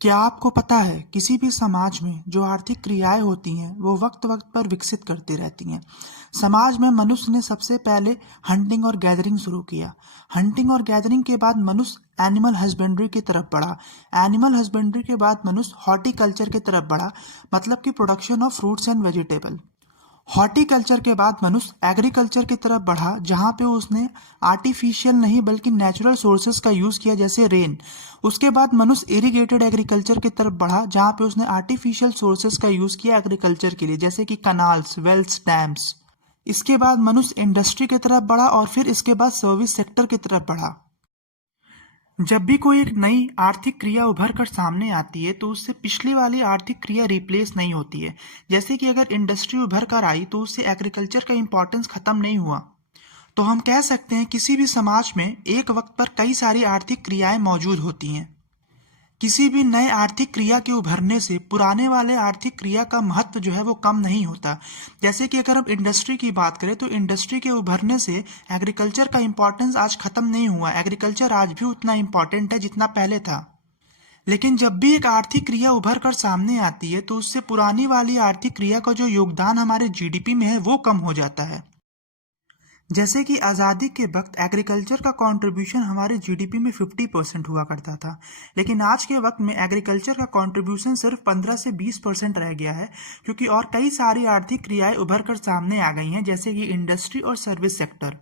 क्या आपको पता है किसी भी समाज में जो आर्थिक क्रियाएं होती हैं वो वक्त वक्त पर विकसित करती रहती हैं। समाज में मनुष्य ने सबसे पहले हंटिंग और गैदरिंग शुरू किया। हंटिंग और गैदरिंग के बाद मनुष्य एनिमल हस्बेंड्री की तरफ बढ़ा। एनिमल हस्बेंड्री के बाद मनुष्य हॉर्टिकल्चर की तरफ बढ़ा, मतलब कि production of fruits and vegetable. Horticulture के बाद मनुष्य एग्रीकल्चर की तरफ बढ़ा, जहां पे उसने आर्टिफिशियल नहीं बल्कि नेचुरल सोर्सेस का यूज किया, जैसे रेन। उसके बाद मनुष्य इरिगेटेड एग्रीकल्चर की तरफ बढ़ा, जहां पे उसने आर्टिफिशियल सोर्सेस का यूज किया एग्रीकल्चर के लिए, जैसे कि कनाल्स, वेल्स, डैम्स। इसके बाद मनुष्य इंडस्ट्री की तरफ बढ़ा और फिर इसके बाद सर्विस सेक्टर की तरफ बढ़ा। जब भी कोई एक नई आर्थिक क्रिया उभर कर सामने आती है तो उससे पिछली वाली आर्थिक क्रिया रिप्लेस नहीं होती है। जैसे कि अगर इंडस्ट्री उभर कर आई तो उससे एग्रीकल्चर का इंपॉर्टेंस खत्म नहीं हुआ। तो हम कह सकते हैं किसी भी समाज में एक वक्त पर कई सारी आर्थिक क्रियाएं मौजूद होती हैं। किसी भी नए आर्थिक क्रिया के उभरने से पुराने वाले आर्थिक क्रिया का महत्व जो है वो कम नहीं होता। जैसे कि अगर हम इंडस्ट्री की बात करें तो इंडस्ट्री के उभरने से एग्रीकल्चर का इंपॉर्टेंस आज खत्म नहीं हुआ। एग्रीकल्चर आज भी उतना इंपॉर्टेंट है जितना पहले था। लेकिन जब भी एक आर्थिक क्रिया उभर कर सामने आती है तो उससे पुरानी वाली आर्थिक क्रिया का जो योगदान हमारे जीडीपी में है वो कम हो जाता है। जैसे कि आज़ादी के वक्त एग्रीकल्चर का कंट्रीब्यूशन हमारे जीडीपी में 50% हुआ करता था, लेकिन आज के वक्त में एग्रीकल्चर का कंट्रीब्यूशन सिर्फ 15 से 20% रह गया है, क्योंकि और कई सारी आर्थिक क्रियाएं उभर कर सामने आ गई हैं, जैसे कि इंडस्ट्री और सर्विस सेक्टर।